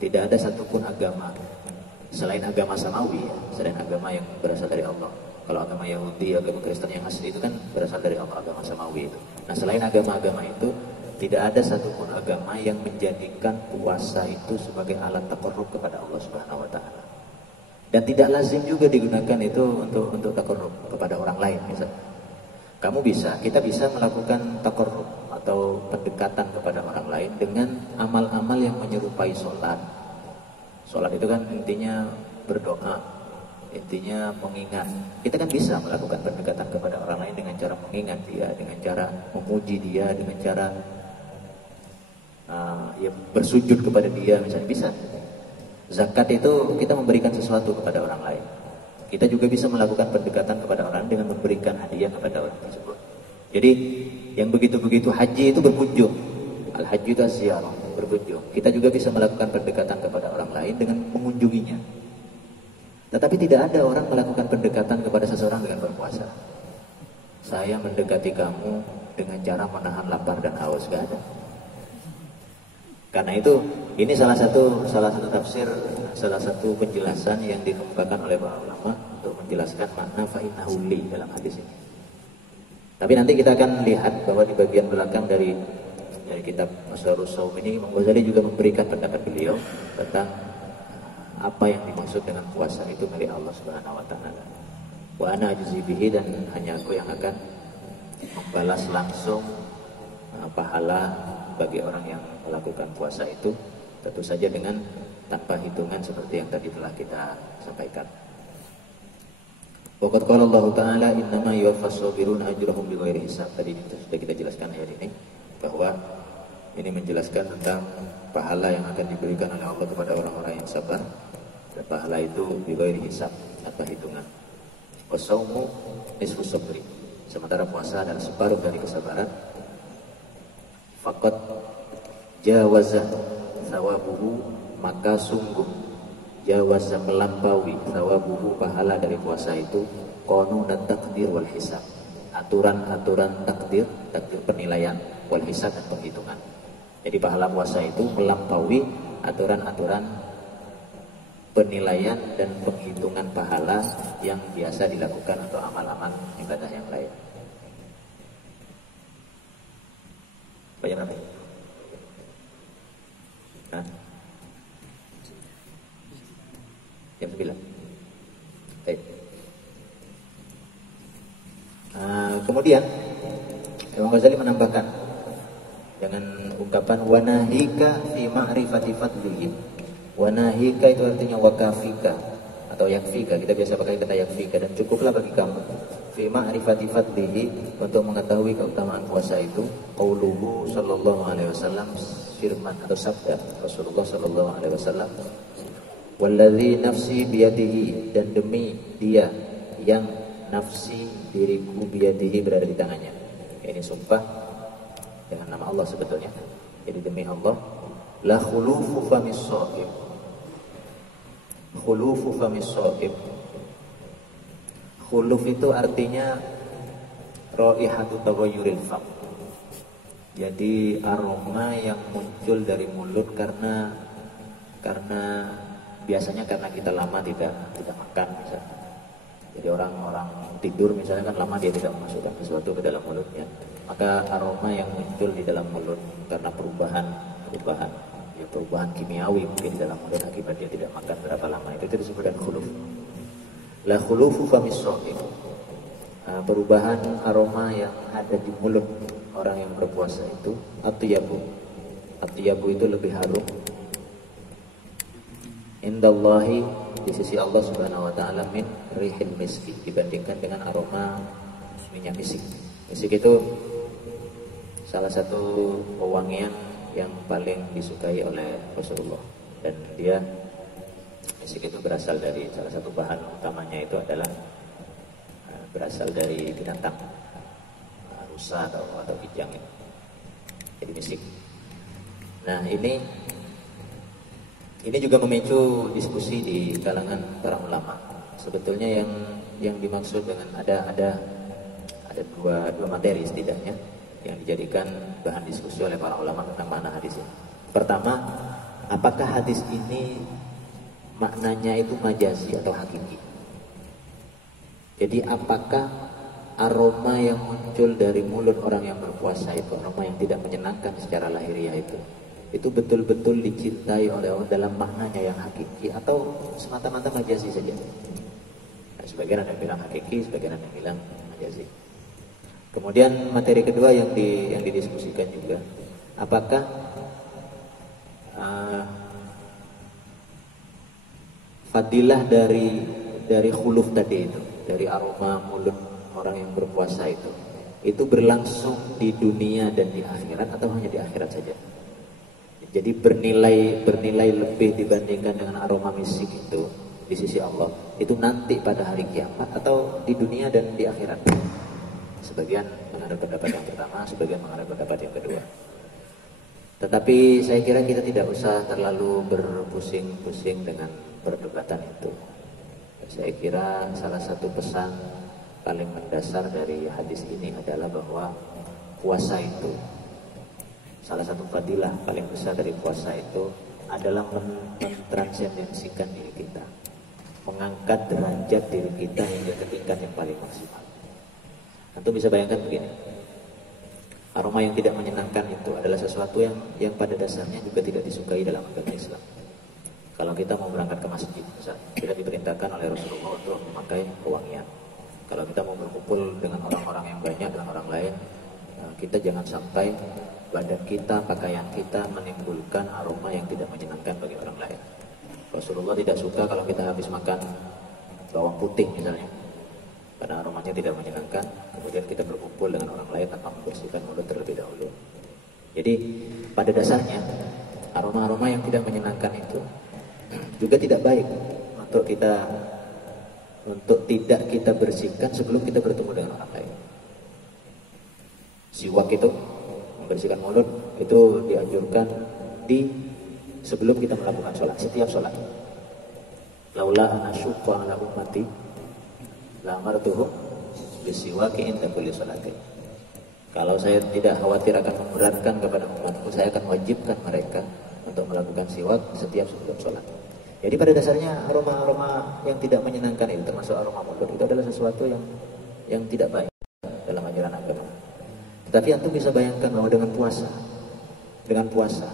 tidak ada satupun agama selain agama samawi, selain agama yang berasal dari Allah. Kalau agama Yahudi, agama Kristen yang asli itu kan berasal dari Allah, agama samawi itu. Nah, selain agama-agama itu tidak ada satupun agama yang menjadikan puasa itu sebagai alat taqarrub kepada Allah Subhanahu wa taala. Dan tidak lazim juga digunakan itu untuk taqarrub kepada orang lain. Misal, kita bisa melakukan taqarrub atau pendekatan kepada orang lain dengan amal-amal yang menyerupai sholat. Sholat itu kan intinya berdoa, intinya mengingat. Kita kan bisa melakukan pendekatan kepada orang lain dengan cara mengingat dia, dengan cara memuji dia, dengan cara bersujud kepada dia, misalnya bisa. Zakat itu kita memberikan sesuatu kepada orang lain. Kita juga bisa melakukan pendekatan kepada orang dengan memberikan hadiah kepada orang tersebut. Jadi yang begitu-begitu haji itu berkunjung. Al-haji itu ziarah, berkunjung. Kita juga bisa melakukan pendekatan kepada orang lain dengan mengunjunginya. Tetapi tidak ada orang melakukan pendekatan kepada seseorang dengan berpuasa. Saya mendekati kamu dengan cara menahan lapar dan haus, gak ada. Karena itu ini salah satu tafsir, salah satu penjelasan yang dikemukakan oleh para ulama untuk menjelaskan makna fa'innahu li dalam hadis ini. Tapi nanti kita akan lihat bahwa di bagian belakang dari kitab Asrarus Shaum ini, Imam Ghazali juga memberikan pendapat beliau tentang apa yang dimaksud dengan puasa itu milik Allah Subhanahu wa taala. Wa ana ajzi bihi, dan hanya aku yang akan membalas langsung pahala bagi orang yang melakukan puasa itu, tentu saja dengan tanpa hitungan seperti yang tadi telah kita sampaikan. Waqad qala Allah Ta'ala innama yuwaffas sabiruna ajrahum bighairi hisab. Tadi itu sudah kita jelaskan ayat ini, bahwa ini menjelaskan tentang pahala yang akan diberikan oleh Allah kepada orang-orang yang sabar, dan pahala itu bighairi hisab, tanpa hitungan. Wasaumu nisfu sabri, sementara puasa adalah separuh dari kesabaran. Faqad jawaza thawabuhu, maka sungguh jawaza melampaui thawabuhu, pahala dari puasa itu, qanun dan takdir wal hisab, aturan-aturan takdir penilaian, wal hisab dan penghitungan. Jadi pahala puasa itu melampaui aturan-aturan penilaian dan penghitungan pahala yang biasa dilakukan atau amal-amal ibadah yang lain. Banyak berapa? Nah, jam 9. Baik. Kemudian Imam Ghazali menambahkan dengan ungkapan wanahika fi ma'rifati fadlihi. Wanahika itu artinya wakafika atau yakfika. Kita biasa pakai kata yakfika, dan cukuplah bagi kamu fi ma'rifati fadlihi, untuk mengetahui keutamaan puasa itu. Qauluhu sallallahu alaihi wasallam, firman atau sabda Rasulullah sallallahu alaihi wasallam, walladzi nafsi biyadihi, dan demi dia yang nafsi diriku biyadihi berada di tangannya. Ini sumpah dengan nama Allah sebetulnya. Jadi demi Allah, la khulufu famis shaib. Khulufu famis shaib. Khuluf itu artinya raihatu taghayyuril fam. Jadi aroma yang muncul dari mulut karena biasanya karena kita lama tidak makan misalnya. Jadi orang tidur misalnya kan lama dia tidak memasukkan sesuatu ke dalam mulutnya, maka aroma yang muncul di dalam mulut karena perubahan kimiawi mungkin di dalam mulut akibat dia tidak makan berapa lama, itu disebutkan khuluf. La khulufu famis shaim. Perubahan aroma yang ada di mulut orang yang berpuasa itu atyabu itu lebih harum indallahi, di sisi Allah Subhanahu wa taala, min rihil miski, dibandingkan dengan aroma minyak misik. Misik itu salah satu pewangian yang paling disukai oleh Rasulullah, dan misik itu berasal dari salah satu bahan utamanya itu adalah berasal dari binatang rusa atau kijang. Jadi misik. Nah, ini juga memicu diskusi di kalangan para ulama. Sebetulnya yang dimaksud dengan ada dua materi setidaknya yang dijadikan bahan diskusi oleh para ulama tentang makna hadis ini. Pertama, apakah hadis ini maknanya itu majazi atau hakiki? Jadi apakah aroma yang muncul dari mulut orang yang berpuasa itu, aroma yang tidak menyenangkan secara lahiriah itu betul-betul dicintai oleh Allah dalam maknanya yang hakiki, atau semata-mata majazi saja? Nah, sebagian ada yang bilang hakiki, sebagian ada yang bilang majazi. Kemudian materi kedua yang didiskusikan juga, apakah fadilah dari khuluf tadi itu, dari aroma mulut orang yang berpuasa itu berlangsung di dunia dan di akhirat, atau hanya di akhirat saja? Jadi bernilai lebih dibandingkan dengan aroma misik itu di sisi Allah, itu nanti pada hari kiamat atau di dunia dan di akhirat? Sebagian mengarah pendapat yang pertama, sebagian mengarah pendapat yang kedua. Tetapi saya kira kita tidak usah terlalu berpusing-pusing dengan perdebatan itu. Saya kira salah satu pesan paling mendasar dari hadis ini adalah bahwa puasa itu, salah satu fadilah paling besar dari puasa itu adalah mentransendensikan diri kita, mengangkat derajat diri kita hingga ke tingkat yang paling maksimal. Antum bisa bayangkan begini, aroma yang tidak menyenangkan itu adalah sesuatu yang pada dasarnya juga tidak disukai dalam agama Islam. Kalau kita mau berangkat ke masjid, misalnya, kita diperintahkan oleh Rasulullah untuk memakai pewangian. Kalau kita mau berkumpul dengan orang-orang yang banyak, dengan orang lain, kita jangan sampai badan kita, pakaian kita menimbulkan aroma yang tidak menyenangkan bagi orang lain. Rasulullah tidak suka kalau kita habis makan bawang putih misalnya, karena aromanya tidak menyenangkan, kemudian kita berkumpul dengan orang lain tanpa membersihkan mulut terlebih dahulu. Jadi pada dasarnya aroma-aroma yang tidak menyenangkan itu juga tidak baik untuk tidak kita bersihkan sebelum kita bertemu dengan orang lain. Siwak itu, membersihkan mulut, itu dianjurkan sebelum kita melakukan sholat, setiap sholat. Laula ana syuqqa ala ummati la amartuhum bisiwaki inda kulli salatin. Kalau saya tidak khawatir akan memberatkan kepada umatku, saya akan wajibkan mereka untuk melakukan siwak setiap sebelum sholat. Jadi pada dasarnya aroma-aroma yang tidak menyenangkan itu, termasuk aroma mulut, itu adalah sesuatu yang tidak baik dalam ajaran agama. Tetapi antum bisa bayangkan bahwa dengan puasa,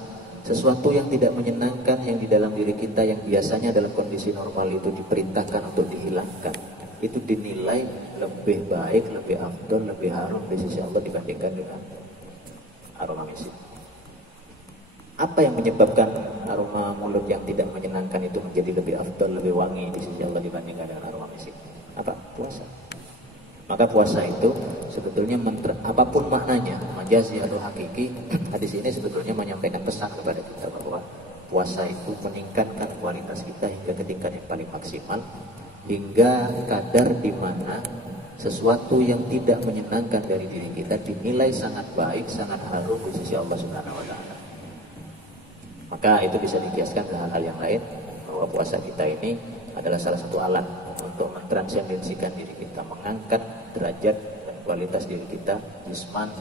sesuatu yang tidak menyenangkan yang di dalam diri kita yang biasanya dalam kondisi normal itu diperintahkan untuk dihilangkan, itu dinilai lebih baik, lebih afdol, lebih harum di sisi Allah dibandingkan dengan aroma misik. Apa yang menyebabkan aroma mulut yang tidak menyenangkan itu menjadi lebih afdol, lebih wangi di sisi Allah dibandingkan dengan aroma misik? Apa? Puasa. Maka puasa itu sebetulnya apapun maknanya, majazi atau hakiki, hadis ini sebetulnya menyampaikan pesan kepada kita bahwa puasa itu meningkatkan kualitas kita hingga ke tingkat yang paling maksimal, hingga kadar di mana sesuatu yang tidak menyenangkan dari diri kita dinilai sangat baik, sangat harum di sisi Allah Subhanahu wa taala. Maka itu bisa dikiaskan dengan hal yang lain, bahwa puasa kita ini adalah salah satu alat untuk mentransendensikan diri kita, mengangkat derajat dan kualitas diri kita jisman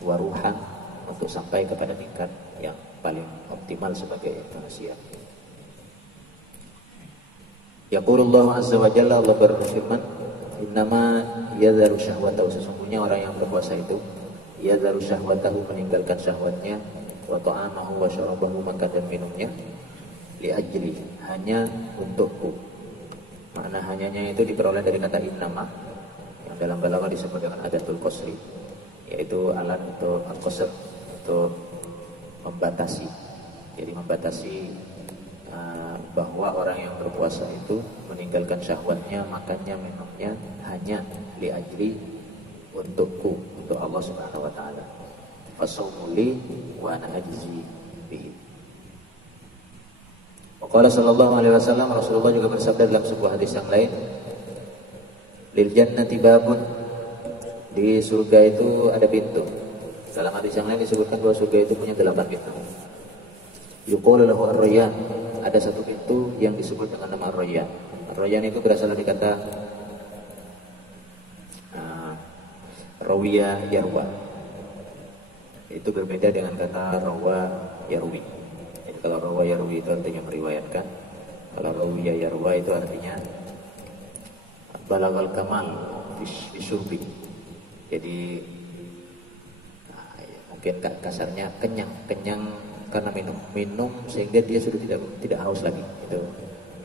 wa ruhan untuk sampai kepada tingkat yang paling optimal sebagai manusia. Yaqulullahu azza wa jalla, Allah berfirman, innama yadharu syahwatahu, sesungguhnya orang yang berpuasa itu yadharu syahwatahu, meninggalkan syahwatnya, wa ta'amahu wa syarabahu, makan dan minumnya, li ajli, hanya untukku. Makna hanyanya itu diperoleh dari kata innama, yang dalam balaghah disebut dengan adatul qasri, yaitu alat untuk al-qasr, untuk membatasi. Jadi membatasi bahwa orang yang berpuasa itu meninggalkan syahwatnya, makannya, minumnya hanya li ajli, untukku, untuk Allah Subhanahu wa taala. Fasawmu li wa ana ajzi bihi. Waqala sallallahu alaihi wasallam, Rasulullah juga bersabda dalam sebuah hadis yang lain, lil jannati babun, di surga itu ada pintu. Dalam hadis yang lain disebutkan bahwa surga itu punya 8 pintu. Yuqalu lahu ar-rayyan, ada satu pintu yang disebut dengan nama ar-rayyan. Ar-rayyan itu berasal dari kata rawiya yarwa. Itu berbeda dengan kata rawa yarwi. Jadi kalau rawa yarwi itu artinya meriwayatkan, kalau rawiya yarwa itu artinya balaghal kamal fi syurbi. Jadi mungkin kasarnya kenyang karena minum sehingga dia sudah tidak haus lagi.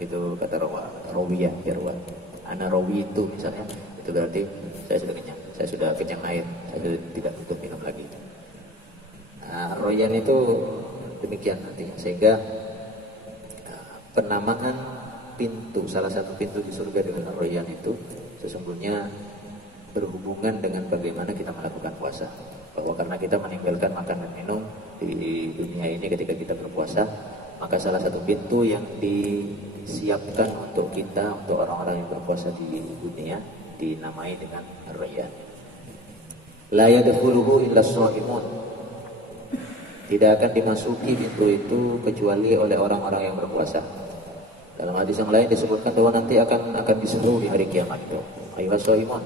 Itu kata rawiya yarwa. Ana rawi itu misalnya, itu berarti saya sudah kenyang air, saya sudah tidak butuh minum lagi. Royan itu demikian artinya, sehingga penamaan pintu, salah satu pintu di surga dengan royan itu sesungguhnya berhubungan dengan bagaimana kita melakukan puasa. Bahwa karena kita meninggalkan makan dan minum di dunia ini ketika kita berpuasa, maka salah satu pintu yang disiapkan untuk kita, untuk orang-orang yang berpuasa di dunia, dinamai dengan royan. La yadkhuluhu illa sha'imun, tidak akan dimasuki pintu itu kecuali oleh orang-orang yang berpuasa. Dalam hadis yang lain disebutkan bahwa nanti akan disuruh di hari kiamat itu, ayyuhas shaimun,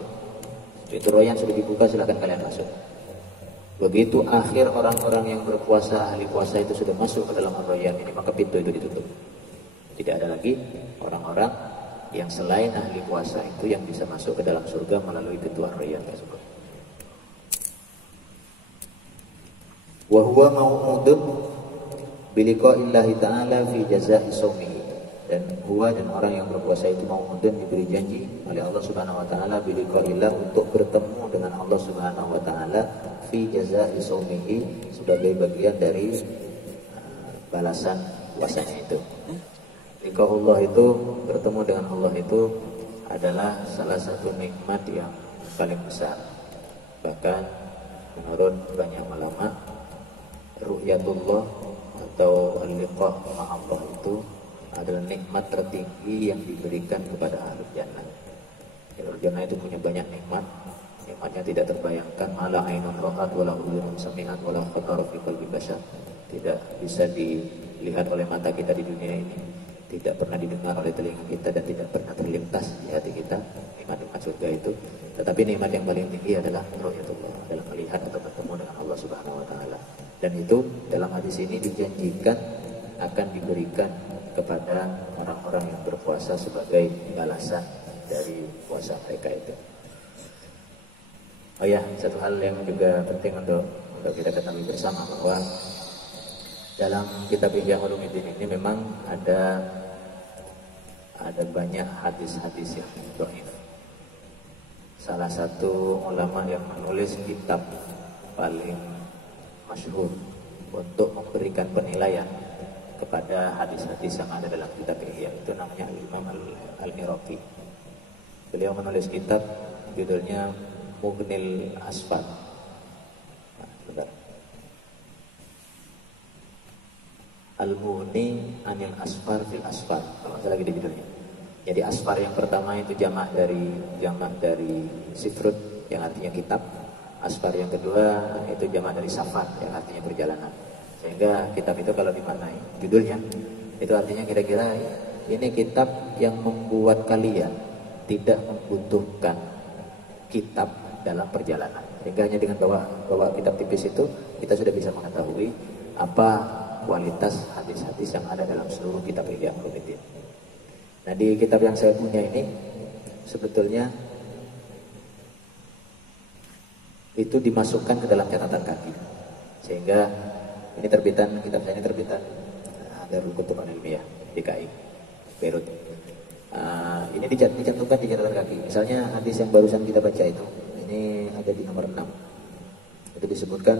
pintu royan sudah dibuka, silakan kalian masuk. Begitu akhir orang-orang yang berpuasa, ahli puasa itu sudah masuk ke dalam royan ini, maka pintu itu ditutup. Tidak ada lagi orang-orang yang selain ahli puasa itu yang bisa masuk ke dalam surga melalui pintu royan tersebut. Wa huwa mau'udun biliqa'illahi ta'ala fi jazaa'i shaumihi, dan huwa, dan orang yang berpuasa itu mau'udun, diberi janji oleh Allah Subhanahu wa taala biliqa'illah, untuk bertemu dengan Allah Subhanahu wa taala fi jazaa'i shaumihi, sebagai bagian dari balasan puasanya itu. Liqa'ullah itu, bertemu dengan Allah itu adalah salah satu nikmat yang paling besar. Bahkan menurut banyak ulama, ru'yatullah atau al-liqa' ma'allah itu adalah nikmat tertinggi yang diberikan kepada ahlul jannah. Ahlul jannah itu punya banyak nikmat, nikmatnya tidak terbayangkan. Mala ainun ra'at wala udhunun sami'at wala khatara fi qalbi bashar, tidak bisa dilihat oleh mata kita di dunia ini, tidak pernah didengar oleh telinga kita dan tidak pernah terlintas di hati kita, nikmat-nikmat surga itu. Tetapi nikmat yang paling tinggi adalah ru'yatullah, adalah melihat atau bertemu dengan Allah Subhanahu wa taala. Dan itu dalam hadis ini dijanjikan akan diberikan kepada orang-orang yang berpuasa sebagai balasan dari puasa mereka itu. Oh ya, satu hal yang juga penting untuk kita ketahui bersama bahwa dalam kitab Ihya Ulumuddin ini memang ada banyak hadis-hadis yang dhaif. Salah satu ulama yang menulis kitab paling masyhur untuk memberikan penilaian kepada hadis-hadis yang ada dalam kitab Ihya itu namanya Imam Al-Iraqi. Beliau menulis kitab judulnya Mughnil Asfar. Al-Mughni Anil Asfar fil Asfar, kalau saya lagi di judulnya. Jadi asfar yang pertama itu jamak dari sifrut yang artinya kitab. Asfar yang kedua itu jamak dari safar yang artinya perjalanan. Sehingga kitab itu kalau dimaknai judulnya itu artinya kira-kira ini kitab yang membuat kalian tidak membutuhkan kitab dalam perjalanan. Sehingga hanya dengan bawa kitab tipis itu kita sudah bisa mengetahui apa kualitas hadis-hadis yang ada dalam seluruh kitab Ihya Ulumuddin. Nah, di kitab yang saya punya ini sebetulnya itu dimasukkan ke dalam catatan kaki. Sehingga ini kitab saya ini terbitan Darul Kutub Al-Ilmiyah DKI Beirut. Ini dicantumkan di catatan kaki. Misalnya hadis yang barusan kita baca itu, ini ada di nomor 6. Itu disebutkan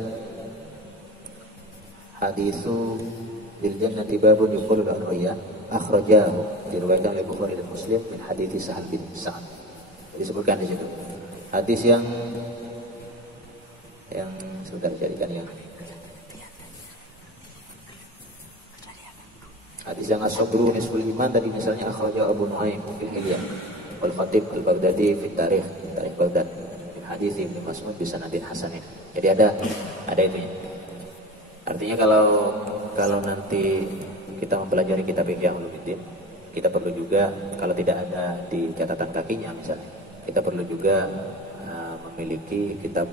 hadisu bil jannati babun yuqulu lahu ya akhrajahu, diriwayatkan oleh Bukhari dan Muslim min hadits Sa'ad bin Sa'ad. Disebutkan di situ. Hadis yang sebentar carikan yang hadis yang as-sabru nisful iman tadi misalnya akhrajahu Abu Nu'aim fil Hilyah wal Khatib Al-Baghdadi fi Tarikh Baghdad min hadits Ibnu Mas'ud bi sanadin hasanin. Jadi ada itunya. Artinya kalau nanti kita mempelajari kitab Ihya Ulumuddin, kita perlu juga kalau tidak ada di catatan kakinya misalnya, kita perlu juga memiliki kitab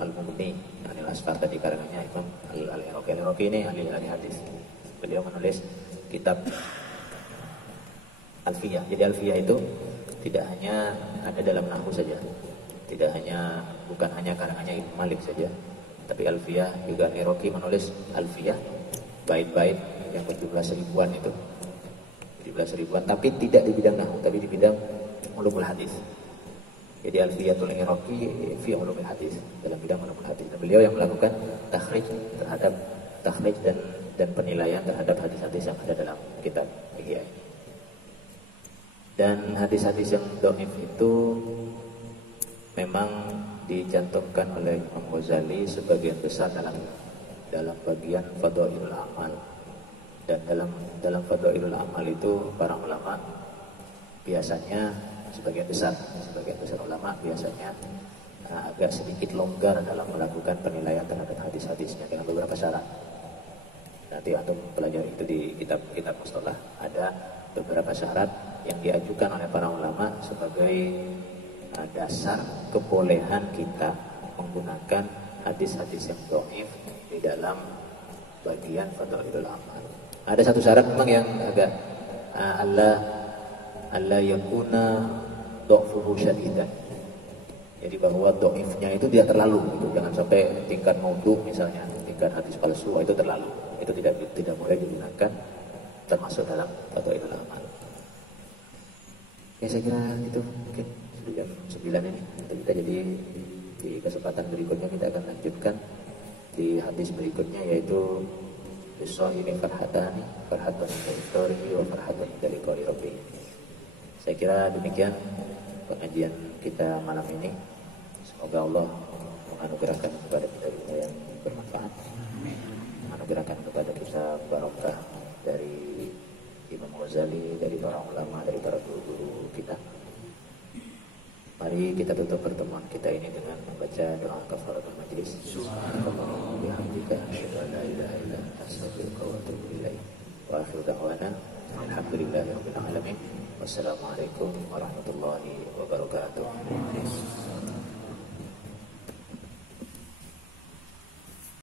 Al-Mughni Anil Asfar tadi karangannya Imam Al-Iraqi. Al-Iraqi ini ahli hadis. Beliau menulis kitab Alfiyah. Jadi Alfiyah itu tidak hanya ada dalam nahwu saja, bukan hanya karangannya Ibnu Malik saja. Tapi Alfiyah juga Al-Iraqi menulis Alfiyah, bait-bait yang berjumlah 1000-an itu. 17.000-an, tapi tidak di bidang nahwu, tapi di bidang ulumul hadis. Jadi Alfiyatul Iraqi fi ulumul hadis, dalam bidang ulumul hadis. Dan beliau yang melakukan takhrij dan penilaian terhadap hadis-hadis yang ada dalam kitab Ihya. Dan hadis-hadis yang dhaif itu memang dicantumkan oleh Imam Ghazali sebagian besar dalam bagian Fadailul Amal. Dan dalam Fadailul Amal itu para ulama biasanya sebagian besar ulama biasanya agak sedikit longgar dalam melakukan penilaian terhadap hadis-hadisnya dengan beberapa syarat. Nanti untuk pelajari itu di kitab mustalah ada beberapa syarat yang diajukan oleh para ulama sebagai dasar kebolehan kita menggunakan hadis-hadis yang dhaif di dalam bagian Fadailul Amal. Ada satu syarat memang yang agak Allah yakuna dha'fuhu syadidan. Jadi bahwa dhaifnya itu tidak terlalu gitu. Jangan sampai tingkat maudhu misalnya, tingkat hadis palsu itu terlalu. Itu tidak boleh digunakan termasuk dalam Fadailul Amal. Ya saya kira itu mungkin jam 9 ini. Kita jadi di kesempatan berikutnya kita akan lanjutkan di hadis berikutnya, yaitu ini farhatun dari torihi wa farhatun dari qoli rabbi. Saya kira demikian pengajian kita malam ini. Semoga Allah menganugerahkan kepada kita ilmu yang bermanfaat, menganugerahkan kepada kita barokah dari Imam Ghazali, dari para ulama, dari para guru-guru kita. Mari kita tutup pertemuan kita ini dengan membaca doa kafaratul majlis. Subhanallah bihamdika asyhadu an la ilaha illa anta astaghfiruka wa atubu ilaik. Wa akhiru da'wana alhamdulillahi Wassalamualaikum warahmatullahi wabarakatuh.